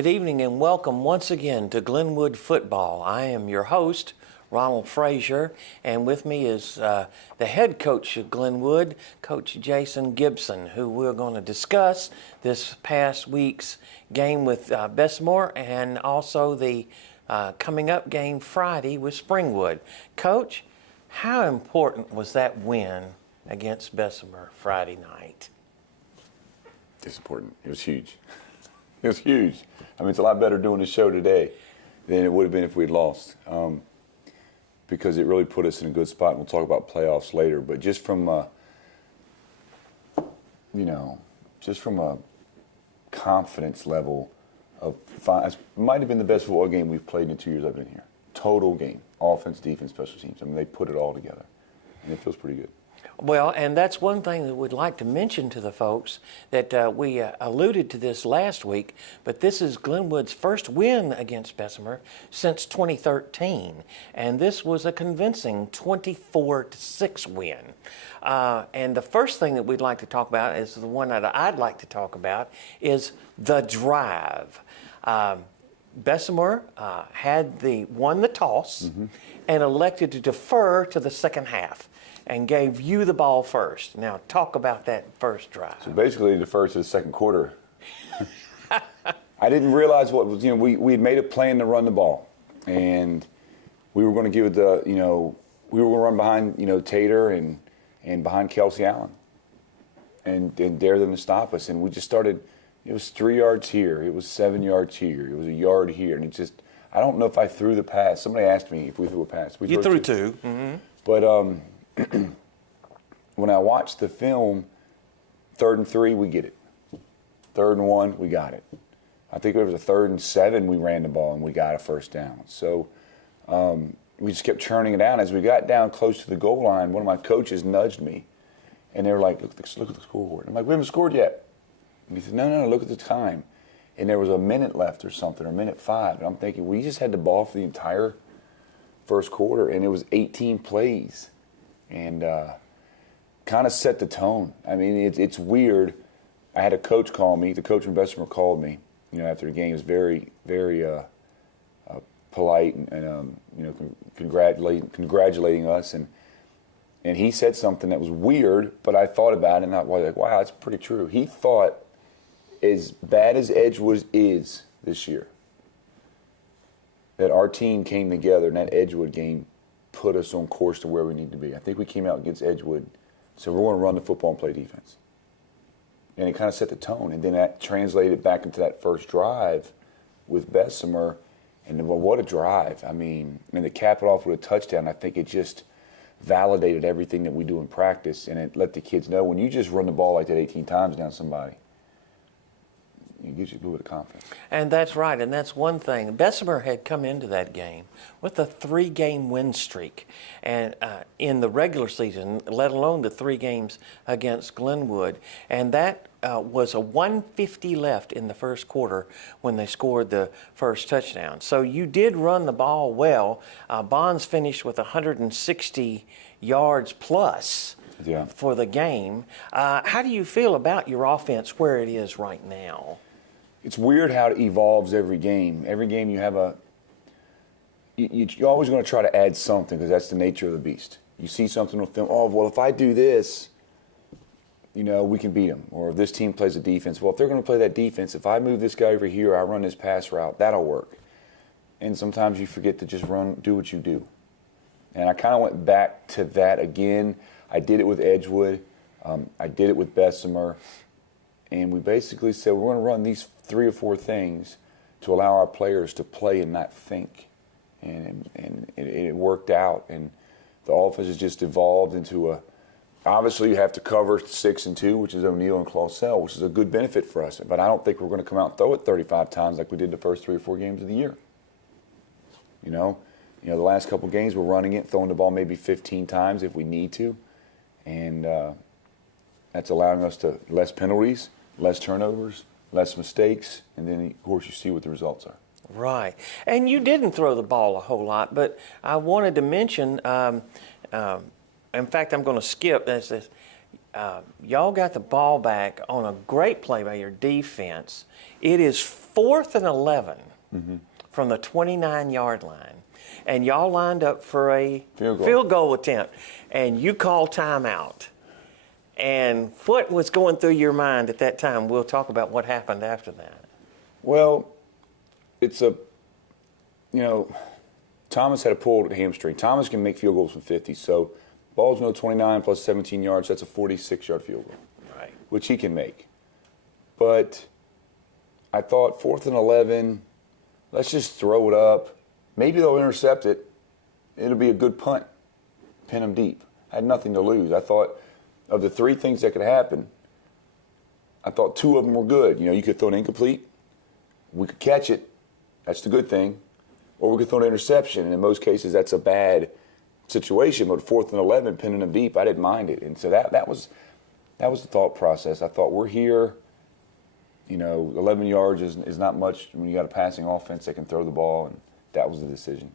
Good evening and welcome once again to Glenwood Football. I am your host, Ronald Frazier, and with me is the head coach of Glenwood, Coach Jason Gibson, who we're going to discuss this past week's game with Bessemer and also the coming up game Friday with Springwood. Coach, how important was that win against Bessemer Friday night? It's important. It was huge. It was huge. I mean, it's a lot better doing the show today than it would have been if we'd lost, because it really put us in a good spot. And we'll talk about playoffs later. But just from a confidence level of it might have been the best football game we've played in 2 years I've been here. Total game, offense, defense, special teams. I mean, they put it all together, and it feels pretty good. Well, and that's one thing that we'd like to mention to the folks, that we alluded to this last week, but this is Glenwood's first win against Bessemer since 2013, and this was a convincing 24-6 win. And the first thing that we'd like to talk about is the one that I'd like to talk about is the drive. Bessemer won the toss and elected to defer to the second half and gave you the ball first. Now, talk about that first drive. So basically, the first to the second quarter. I didn't realize what was, we had made a plan to run the ball, and we were going to give it we were going to run behind, Tater and behind Kelsey Allen and dare them to stop us. And we just started, it was 3 yards here, it was 7 yards here, it was a yard here, and I don't know if I threw the pass. Somebody asked me if we threw a pass. You threw two. Mm-hmm. But when I watched the film, 3rd and 3, we get it. 3rd and 1, we got it. I think it was a 3rd and 7, we ran the ball and we got a first down. So we just kept churning it out. As we got down close to the goal line, one of my coaches nudged me, and they were like, look at the scoreboard. I'm like, we haven't scored yet. And he said, no, look at the time. And there was a minute left or something, or minute 5. And I'm thinking, we just had the ball for the entire first quarter, and it was 18 plays. And kind of set the tone. I mean, it's weird. I had a coach call me. The coach from Bessemer called me, after the game. He was very, very polite and congratulating us. And he said something that was weird, but I thought about it, and I was like, wow, that's pretty true. He thought, as bad as Edgewood is this year, that our team came together and that Edgewood game put us on course to where we need to be. I think we came out against Edgewood, so we're going to run the football and play defense. And it kind of set the tone, and then that translated back into that first drive with Bessemer, and what a drive. I mean, and to cap it off with a touchdown, I think it just validated everything that we do in practice, and it let the kids know when you just run the ball like that 18 times down somebody, it gives you a little bit of confidence. And that's right, and that's one thing. Bessemer had come into that game with a 3-game win streak, and in the regular season, let alone the 3 games against Glenwood, and that was a 150 left in the first quarter when they scored the first touchdown. So you did run the ball well. Bonds finished with 160 yards plus for the game. How do you feel about your offense where it is right now? It's weird how it evolves every game. Every game you have you're always going to try to add something because that's the nature of the beast. You see something on film, if I do this, we can beat them. Or if this team plays a defense, if they're going to play that defense, if I move this guy over here, I run this pass route, that'll work. And sometimes you forget to just do what you do. And I kind of went back to that again. I did it with Edgewood. I did it with Bessemer. And we basically said we're going to run these 3 or 4 things to allow our players to play and not think. And it worked out. And the offense has just evolved into obviously you have to cover 6 and 2, which is O'Neill and Clausell, which is a good benefit for us. But I don't think we're going to come out and throw it 35 times like we did the first 3 or 4 games of the year. The last couple of games we're running it, throwing the ball maybe 15 times if we need to. And that's allowing us to less penalties, less turnovers, less mistakes, and then, of course, you see what the results are. Right. And you didn't throw the ball a whole lot, but I wanted to mention, in fact, I'm going to skip this. y'all got the ball back on a great play by your defense. It is 4th and 11 from the 29-yard line. And y'all lined up for a field goal attempt. And you called timeout. And what was going through your mind at that time? We'll talk about what happened after that. Well, Thomas had a pulled hamstring. Thomas can make field goals from 50. So ball's no 29 plus 17 yards. That's a 46-yard field goal, Right. which he can make. But I thought 4th and 11, let's just throw it up. Maybe they'll intercept it. It'll be a good punt. Pin them deep. I had nothing to lose. I thought of the 3 things that could happen, I thought 2 of them were good. You could throw an incomplete. We could catch it. That's the good thing. Or we could throw an interception. And in most cases, that's a bad situation. But 4th and 11, pinning them deep, I didn't mind it. And so that was the thought process. I thought, we're here. 11 yards is not much when you got a passing offense that can throw the ball. And that was the decision.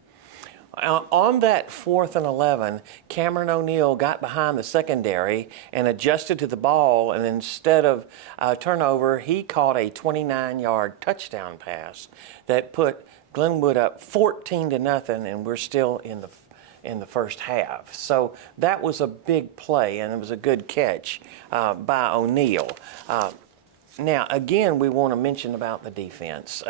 On that 4th and 11, Cameron O'Neal got behind the secondary and adjusted to the ball, and instead of a turnover, he caught a 29-yard touchdown pass that put Glenwood up 14-0, and we're still in the first half. So that was a big play, and it was a good catch by O'Neal. Now, again, we want to mention about the defense.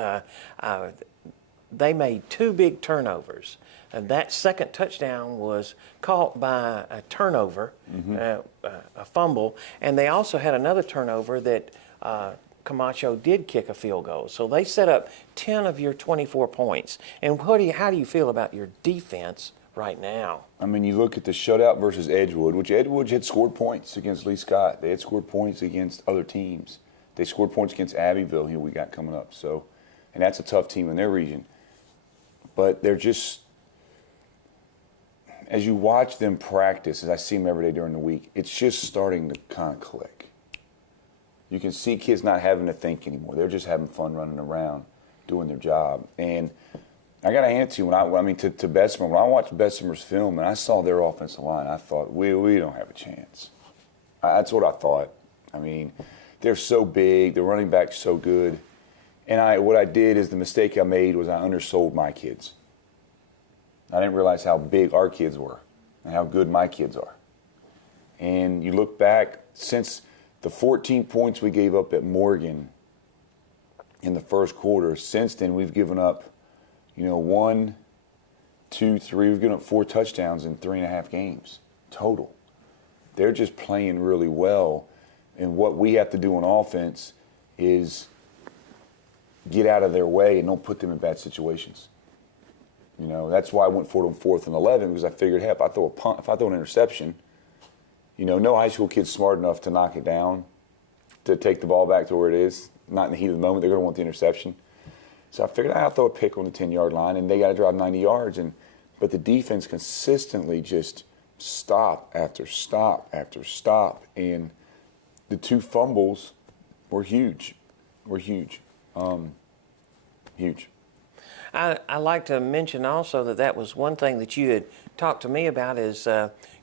They made 2 big turnovers. And that second touchdown was caught by a turnover, a fumble, and they also had another turnover that Camacho did kick a field goal. So they set up 10 of your 24 points. And how do you feel about your defense right now? I mean, you look at the shutout versus Edgewood, which Edgewood had scored points against Lee Scott. They had scored points against other teams. They scored points against Abbeville, who we got coming up. So, and that's a tough team in their region. But they're just, as you watch them practice, as I see them every day during the week, it's just starting to kind of click. You can see kids not having to think anymore. They're just having fun running around, doing their job. And I got to hand it to you, to Bessemer, when I watched Bessemer's film and I saw their offensive line, I thought, we don't have a chance. That's what I thought. I mean, they're so big, the running back's so good. And what I did is the mistake I made was I undersold my kids. I didn't realize how big our kids were and how good my kids are. And you look back, since the 14 points we gave up at Morgan in the first quarter, since then we've given up, 1, 2, 3, we've given up 4 touchdowns in 3.5 games total. They're just playing really well. And what we have to do on offense is get out of their way and don't put them in bad situations. That's why I went for it on 4th and 11, because I figured, hey, if I throw an interception, no high school kid's smart enough to knock it down, to take the ball back to where it is. Not in the heat of the moment. They're going to want the interception. So I figured I'll throw a pick on the 10-yard line, and they got to drive 90 yards. But the defense consistently just stop after stop after stop. And the 2 fumbles were huge. Huge. I like to mention also that was one thing that you had talked to me about is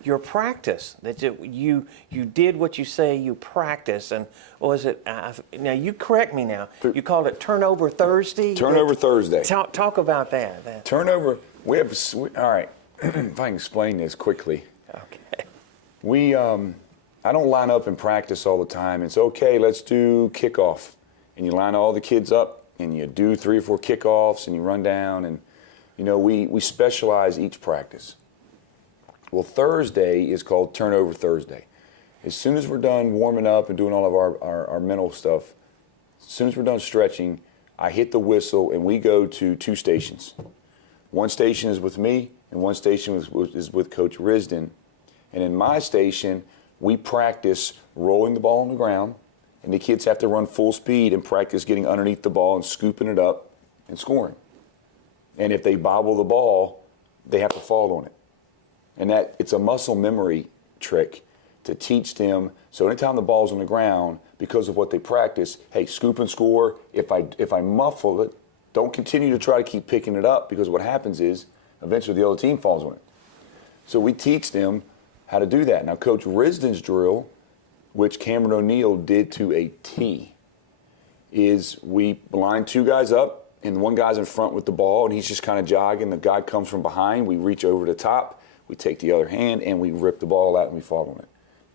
your practice. That you did what you say you practice. And was it, now you correct me now, you called it Turnover Thursday? Turnover Thursday. Talk about that. Turnover, all right, if I can explain this quickly. Okay. I don't line up and practice all the time. It's okay, let's do kickoff. And you line all the kids up and you do 3 or 4 kickoffs and you run down and, we specialize each practice. Well, Thursday is called Turnover Thursday. As soon as we're done warming up and doing all of our mental stuff, as soon as we're done stretching, I hit the whistle and we go to 2 stations. One station is with me and one station is with Coach Risden. And in my station, we practice rolling the ball on the ground, and the kids have to run full speed and practice getting underneath the ball and scooping it up and scoring. And if they bobble the ball, they have to fall on it. And it's a muscle memory trick to teach them. So anytime the ball's on the ground, because of what they practice, hey, scoop and score. If I muffle it, don't continue to try to keep picking it up, because what happens is eventually the other team falls on it. So we teach them how to do that. Now, Coach Risden's drill which Cameron O'Neal did to a T, is we line two guys up, and one guy's in front with the ball, and he's just kind of jogging. The guy comes from behind. We reach over the top. We take the other hand, and we rip the ball out, and we fall on it.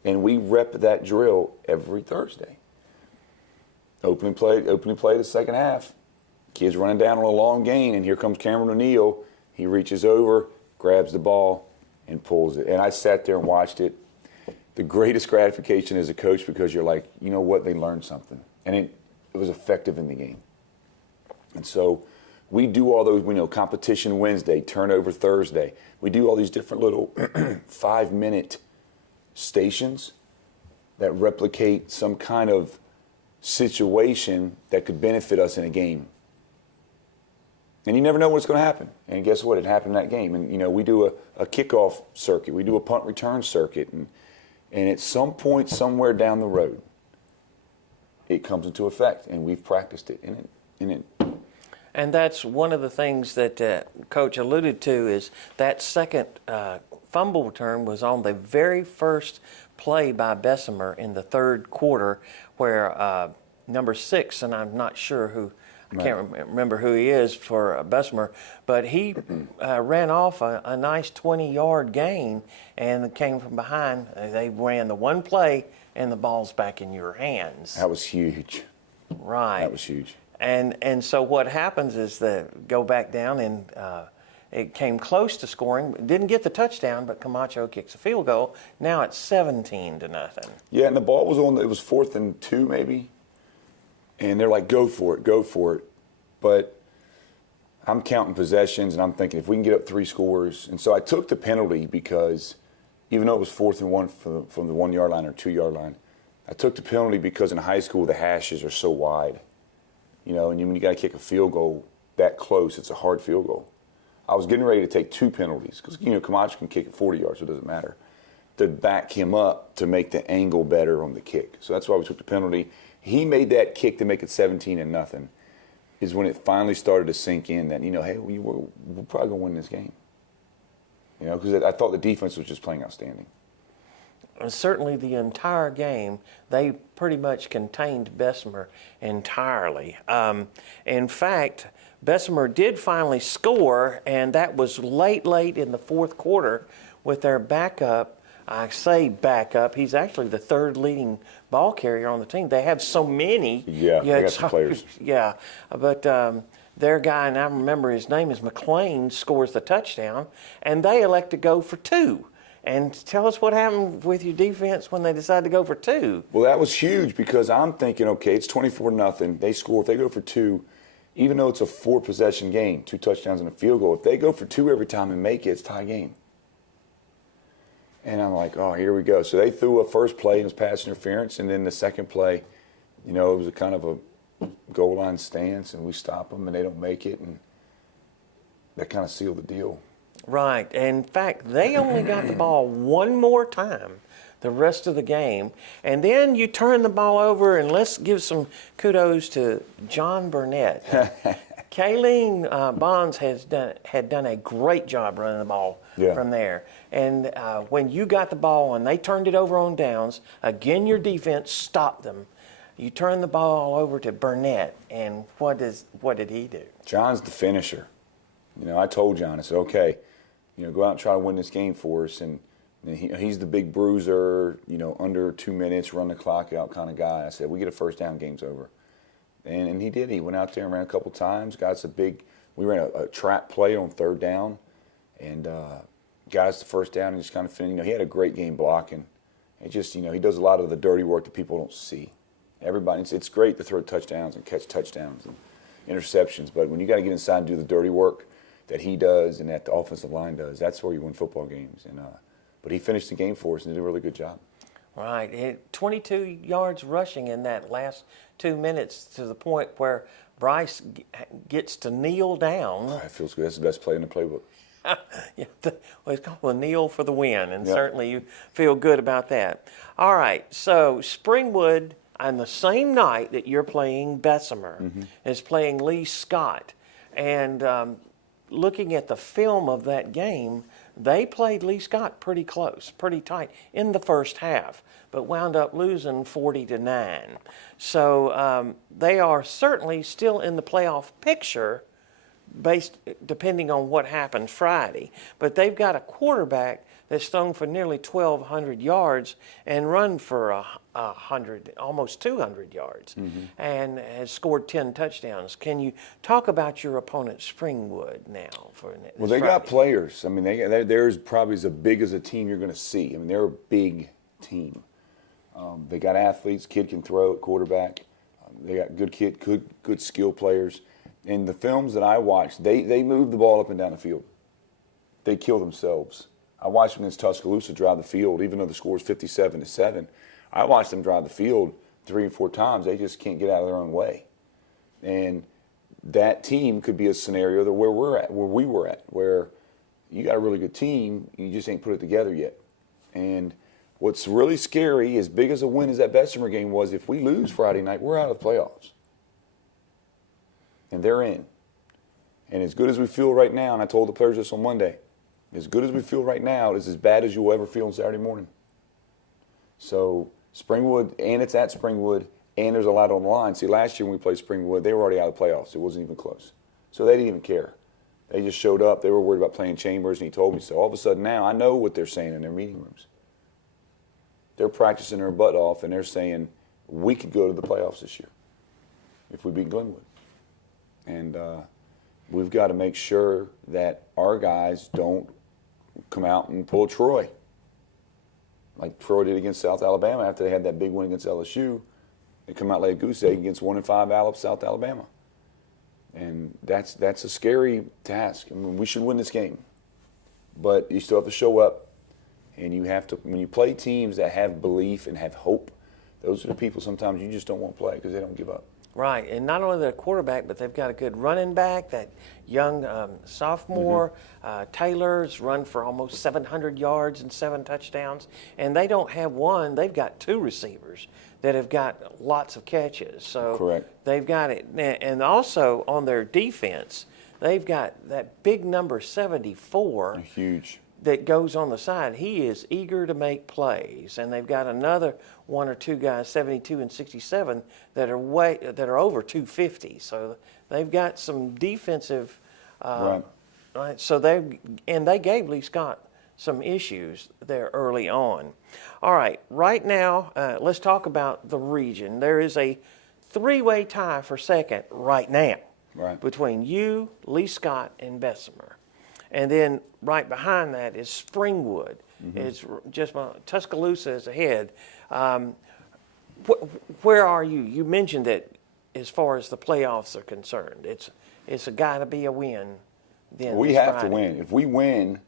And we rep that drill every Thursday. Opening play the second half. Kid's running down on a long gain, and here comes Cameron O'Neal. He reaches over, grabs the ball, and pulls it. And I sat there and watched it. The greatest gratification as a coach, because you're like, you know what, they learned something. And it was effective in the game. And so we do all those, competition Wednesday, turnover Thursday. We do all these different little 5-minute stations that replicate some kind of situation that could benefit us in a game. And you never know what's going to happen. And guess what? It happened in that game. And, we do a kickoff circuit. We do a punt return circuit. And at some point, somewhere down the road, it comes into effect. And we've practiced it. And that's one of the things that Coach alluded to, is that second fumble return was on the very first play by Bessemer in the third quarter, where number 6, and I'm not sure who, I can't remember who he is for Bessemer, but he ran off a nice 20-yard gain and came from behind. They ran the one play, and the ball's back in your hands. That was huge. Right. That was huge. And so what happens is that go back down, and it came close to scoring. Didn't get the touchdown, but Camacho kicks a field goal. Now it's 17-0. Yeah, and the ball was it was 4th and 2 maybe. And they're like, go for it. But I'm counting possessions, and I'm thinking if we can get up 3 scores. And so I took the penalty because even though it was 4th and 1 from the 1-yard line or 2-yard line, I took the penalty because in high school the hashes are so wide. And when you got to kick a field goal that close, it's a hard field goal. I was getting ready to take 2 penalties because, Camacho can kick it 40 yards, so it doesn't matter, to back him up to make the angle better on the kick. So that's why we took the penalty. He made that kick to make it 17-0, is when it finally started to sink in that, hey, we're probably going to win this game. Because I thought the defense was just playing outstanding. And certainly the entire game, they pretty much contained Bessemer entirely. In fact, Bessemer did finally score, and that was late in the fourth quarter with their backup. I say backup. He's actually the 3rd leading ball carrier on the team. They have so many. Yeah, they got some players. Yeah, but their guy, and I remember his name is McLean, scores the touchdown, and they elect to go for 2. And tell us what happened with your defense when they decided to go for 2. Well, that was huge because I'm thinking, okay, it's 24-0. They score. If they go for 2, even though it's a 4-possession game, 2 touchdowns and a field goal, if they go for 2 every time and make it, it's tie game. And I'm like, oh, here we go. So they threw a first play, it was pass interference, and then the second play, it was a kind of a goal line stance, and we stop them, and they don't make it, and that kind of sealed the deal. Right. In fact, they only got the ball one more time the rest of the game. And then you turn the ball over, and let's give some kudos to John Burnett. Kayleen Bonds had done a great job running the ball from there. And when you got the ball and they turned it over on downs, again, your defense stopped them. You turn the ball over to Burnett, and what did he do? John's the finisher. I told John, I said, okay, go out and try to win this game for us. And he's the big bruiser, under 2 minutes, run the clock out kind of guy. I said, we get a first down, game's over. And he did. He went out there and ran a couple times. We ran a trap play on 3rd down and got us the first down and just kind of finished. He had a great game blocking. It just, he does a lot of the dirty work that people don't see. Everybody, it's great to throw touchdowns and catch touchdowns and interceptions, but when you got to get inside and do the dirty work that he does and that the offensive line does, that's where you win football games. And but he finished the game for us and did a really good job. Right. 22 yards rushing in that last 2 minutes to the point where Bryce gets to kneel down. Oh, that feels good. That's the best play in the playbook. Yeah, it's called a kneel for the win, and certainly you feel good about that. All right, so Springwood, on the same night that you're playing Bessemer, is playing Lee Scott. And looking at the film of that game, They played Lee Scott pretty close, pretty tight in the first half, but wound up losing 40-9. So they are certainly still in the playoff picture, depending on what happens Friday. But they've got a quarterback that's thrown for nearly 1,200 yards and run for 100, almost 200 yards, and has scored 10 touchdowns. Can you talk about your opponent, Springwood, now? Well, they got players. I mean, they're probably as big as a team you're going to see. I mean, they're a big team. They got athletes. Kid can throw at quarterback. They got good skill players. In the films that I watched, they move the ball up and down the field. They kill themselves. I watched them against Tuscaloosa drive the field, even though the score is 57-7. I watched them drive the field 3 and 4 times. They just can't get out of their own way. And that team could be a scenario that where we were at, where you got a really good team, you just ain't put it together yet. And what's really scary, as big as a win as that Bessemer game was, if we lose Friday night, we're out of the playoffs. And they're in. And as good as we feel right now, and I told the players this on Monday, as good as we feel right now, it's as bad as you'll ever feel on Saturday morning. So Springwood, and it's at Springwood, and there's a lot on the line. See, last year when we played Springwood, they were already out of the playoffs. It wasn't even close. So they didn't even care. They just showed up. They were worried about playing Chambers, and he told me so. All of a sudden now, I know what they're saying in their meeting rooms. They're practicing their butt off, and they're saying, we could go to the playoffs this year if we beat Glenwood. And we've got to make sure that our guys don't come out and pull Troy, like Troy did against South Alabama after they had that big win against LSU. They come out like a goose egg against 1-5 South Alabama. And that's a scary task. I mean, we should win this game. But you still have to show up, and you have to, when you play teams that have belief and have hope, those are the people sometimes you just don't want to play because they don't give up. Right, and not only their quarterback, but they've got a good running back, that young sophomore. Taylor's run for almost 700 yards and 7 touchdowns. And they don't have one, they've got 2 receivers that have got lots of catches. So correct. They've got it. And also on their defense, they've got that big number 74. Huge. That goes on the side. He is eager to make plays, and they've got another 1 or 2 guys, 72 and 67, that are over 250. So they've got some defensive. Right. So they gave Lee Scott some issues there early on. All right. Right now, let's talk about the region. There is a 3-way tie for second right now. Right. Between you, Lee Scott, and Bessemer. And then right behind that is Springwood. It's just Tuscaloosa is ahead. Where are you? You mentioned that as far as the playoffs are concerned, it's got to be a win. Then we have Friday. to win. If we win,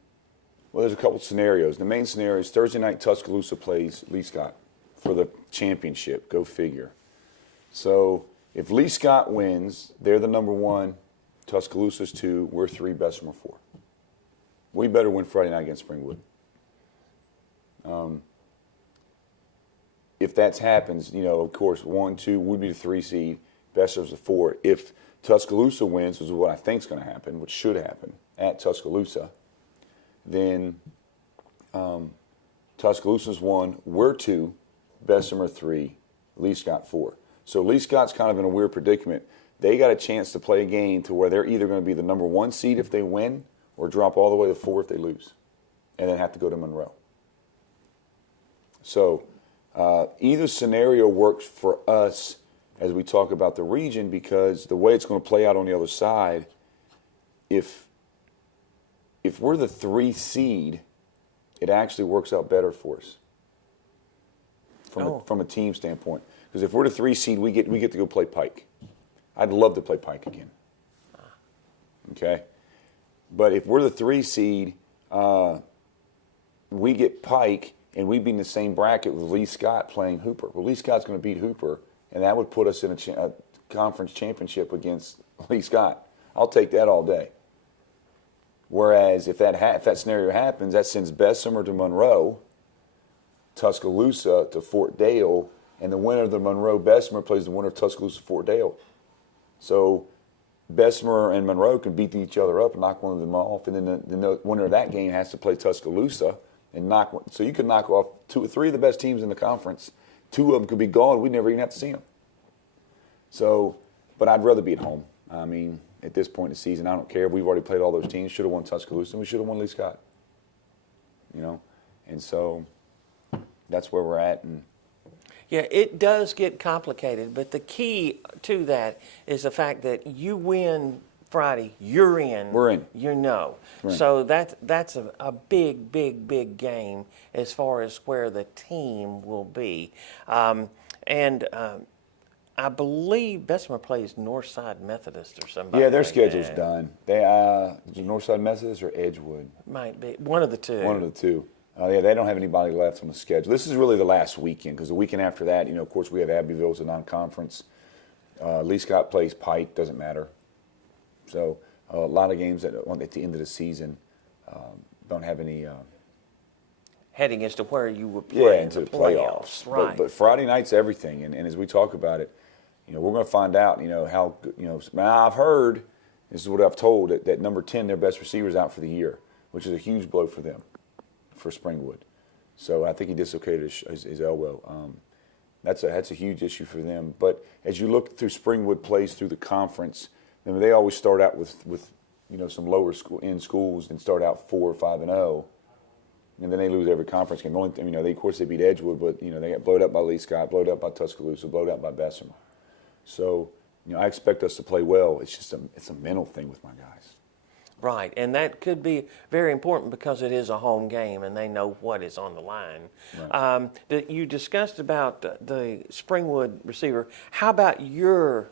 well, there's a couple scenarios. The main scenario is Thursday night Tuscaloosa plays Lee Scott for the championship. Go figure. So if Lee Scott wins, they're the number 1. Tuscaloosa's 2. We're 3. Bessemer 4. We better win Friday night against Springwood. If that happens, of course, 1, 2 would be the 3 seed. Bessemer's the 4. If Tuscaloosa wins, which is what I think is going to happen, which should happen at Tuscaloosa, then Tuscaloosa's 1, we're 2, Bessemer 3, Lee Scott 4. So Lee Scott's kind of in a weird predicament. They got a chance to play a game to where they're either going to be the number 1 seed if they win, or drop all the way to 4 if they lose, and then have to go to Monroe. So either scenario works for us as we talk about the region, because the way it's going to play out on the other side, if we're the 3 seed, it actually works out better for us from a team standpoint. Because if we're the 3 seed, we get to go play Pike. I'd love to play Pike again. Okay? But if we're the 3 seed, we get Pike, and we'd be in the same bracket with Lee Scott playing Hooper. Well, Lee Scott's going to beat Hooper, and that would put us in a conference championship against Lee Scott. I'll take that all day. Whereas if that scenario happens, that sends Bessemer to Monroe, Tuscaloosa to Fort Dale, and the winner of the Monroe-Bessemer plays the winner of Tuscaloosa-Fort Dale. So Bessemer and Monroe can beat each other up and knock one of them off, and then the winner of that game has to play Tuscaloosa and knock one. So you could knock off 2 or 3 of the best teams in the conference. 2 of them could be gone. We'd never even have to see them. So, but I'd rather be at home. I mean, at this point in the season, I don't care. We've already played all those teams. Should have won Tuscaloosa, and we should have won Lee Scott. You know, and so that's where we're at. And Yeah, it does get complicated, but the key to that is the fact that you win Friday, you're in. We're in. You know. We're in. So that's a big, big, big game as far as where the team will be. I believe Bessemer plays Northside Methodist or somebody. yeah, their like schedule's that. done. They Northside Methodist or Edgewood. Might be one of the two. One of the two. Yeah, they don't have anybody left on the schedule. This is really the last weekend because the weekend after that, of course, we have Abbeville as a non-conference. Lee Scott plays Pike, doesn't matter. So a lot of games at the end of the season don't have any. Heading as to where you would play into in the the playoffs. Right. But Friday night's everything, and as we talk about it, we're going to find out. How now I've heard, this is what I've told that number 10, their best receiver, is out for the year, which is a huge blow for them, for Springwood. So I think he dislocated his elbow. That's a huge issue for them. But as you look through Springwood plays through the conference, they always start out with some lower end schools and start out 4 or 5-0. And then they lose every conference game. Of course they beat Edgewood, but they got blowed up by Lee Scott, blowed up by Tuscaloosa, blowed up by Bessemer. So I expect us to play well. It's just it's a mental thing with my guys. Right, and that could be very important because it is a home game and they know what is on the line. Right. You discussed about the Springwood receiver. How about your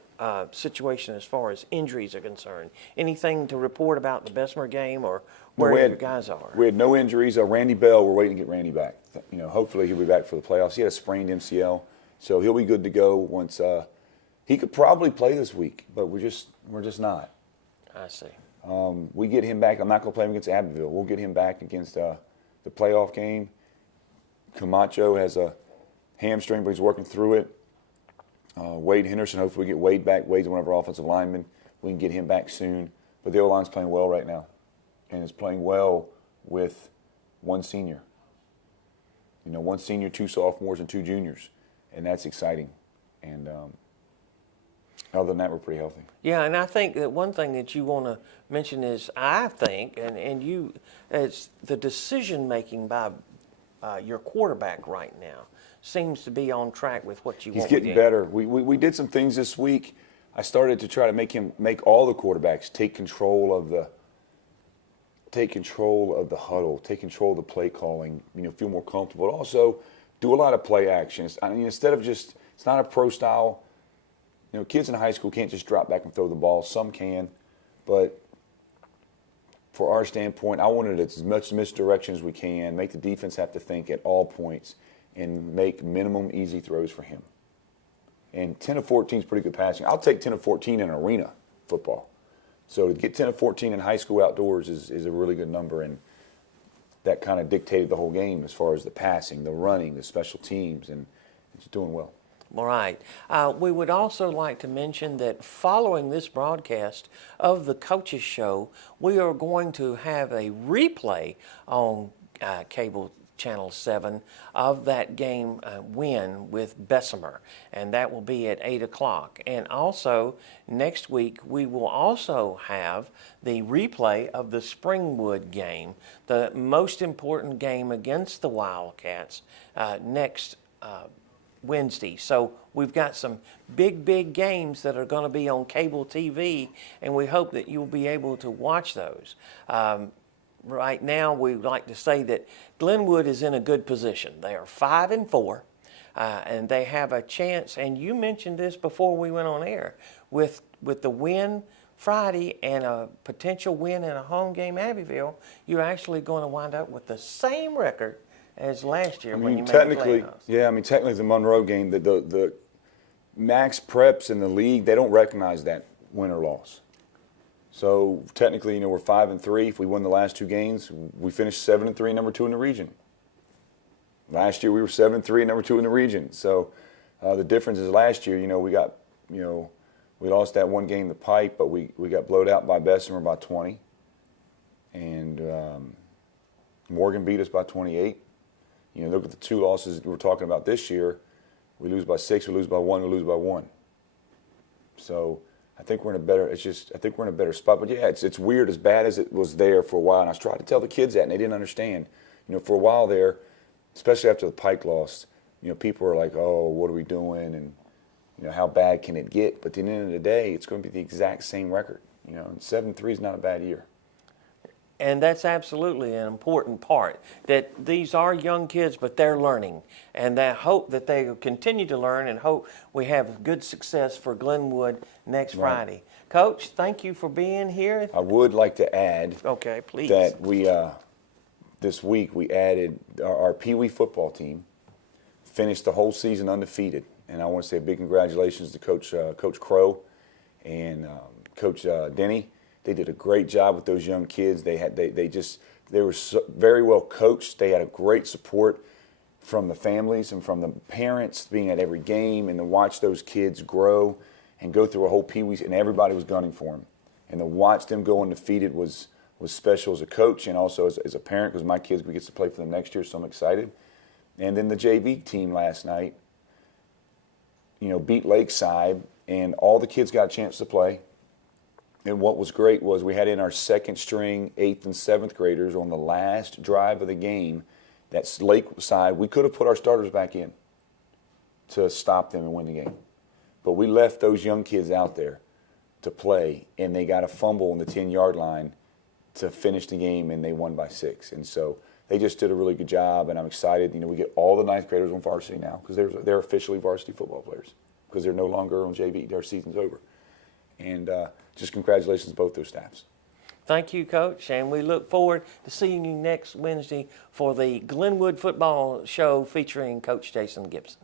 situation as far as injuries are concerned? Anything to report about the Bessemer game or where your guys are? We had no injuries. Randy Bell, we're waiting to get Randy back. Hopefully he'll be back for the playoffs. He had a sprained MCL, so he'll be good to go once. He could probably play this week, but we're just not. I see. We get him back. I'm not going to play him against Abbeville. We'll get him back against the playoff game. Camacho has a hamstring, but he's working through it. Wade Henderson, hopefully we get Wade back. Wade's one of our offensive linemen. We can get him back soon. But the O-line's playing well right now, and it's playing well with one senior. 1 senior, 2 sophomores, and 2 juniors, and that's exciting. And other than that, we're pretty healthy. Yeah, and I think that one thing that you want to mention is, I think, and you, it's the decision making by your quarterback right now seems to be on track with what you want. He's getting better. We did some things this week. I started to try to make all the quarterbacks take control of the huddle, take control of the play calling. Feel more comfortable. Also, do a lot of play actions. Instead of it's not a pro style. Kids in high school can't just drop back and throw the ball. Some can, but for our standpoint, I wanted as much misdirection as we can, make the defense have to think at all points, and make minimum easy throws for him. And 10 of 14 is pretty good passing. I'll take 10 of 14 in arena football. So to get 10 of 14 in high school outdoors is a really good number, and that kind of dictated the whole game as far as the passing, the running, the special teams, and it's doing well. All right. We would also like to mention that following this broadcast of the Coaches Show, we are going to have a replay on cable Channel 7 of that game win with Bessemer, and that will be at 8 o'clock. And also, next week, we will also have the replay of the Springwood game, the most important game against the Wildcats, next Wednesday. So we've got some big games that are going to be on cable TV, and we hope that you'll be able to watch those. Right now, we'd like to say that Glenwood is in a good position. They are 5-4, and they have a chance. And you mentioned this before we went on air, with the win Friday and a potential win in a home game, Abbeville, you're actually going to wind up with the same record as last year when you made the playoffs. Yeah, technically the Monroe game, the max preps in the league, they don't recognize that win or loss. So technically, we're 5-3. If we won the last 2 games, we finished 7-3, number 2 in the region. Last year we were 7-3, number 2 in the region. So the difference is last year, we got We lost that one game, the Pipe, but we got blowed out by Bessemer by 20. And Morgan beat us by 28. You know, look at the two losses we're talking about this year. We lose by 6, we lose by 1, we lose by 1. So I think we're in a better. I think we're in a better spot. But yeah, it's weird. As bad as it was there for a while, and I was trying to tell the kids that, and they didn't understand. You know, for a while there, especially after the Pike loss, you know, people were like, "Oh, what are we doing?" And you know, how bad can it get? But at the end of the day, it's going to be the exact same record. You know, 7-3 is not a bad year. And that's absolutely an important part, that these are young kids, but they're learning. And I hope that they will continue to learn, and hope we have good success for Glenwood next Friday. Coach, thank you for being here. I would like to add Okay, please. that we this week we added our Pee Wee football team, finished the whole season undefeated. And I want to say a big congratulations to Coach Crow and Coach Denny. They did a great job with those young kids. They were very well coached. They had a great support from the families and from the parents being at every game, and to watch those kids grow and go through a whole Pee Wee, and everybody was gunning for them. And to watch them go undefeated was special as a coach and also as a parent, because my kids, we get to play for them next year, so I'm excited. And then the JV team last night, you know, beat Lakeside, and all the kids got a chance to play. And what was great was we had in our second string 8th and 7th graders on the last drive of the game. That's Lakeside. We could have put our starters back in to stop them and win the game. But we left those young kids out there to play, and they got a fumble on the 10-yard line to finish the game, and they won by 6. And so they just did a really good job, and I'm excited. You know, we get all the 9th graders on varsity now, because they're officially varsity football players, because they're no longer on JV. Their season's over. And just congratulations to both those staffs. Thank you, Coach, and we look forward to seeing you next Wednesday for the Glenwood Football Show featuring Coach Jason Gibson.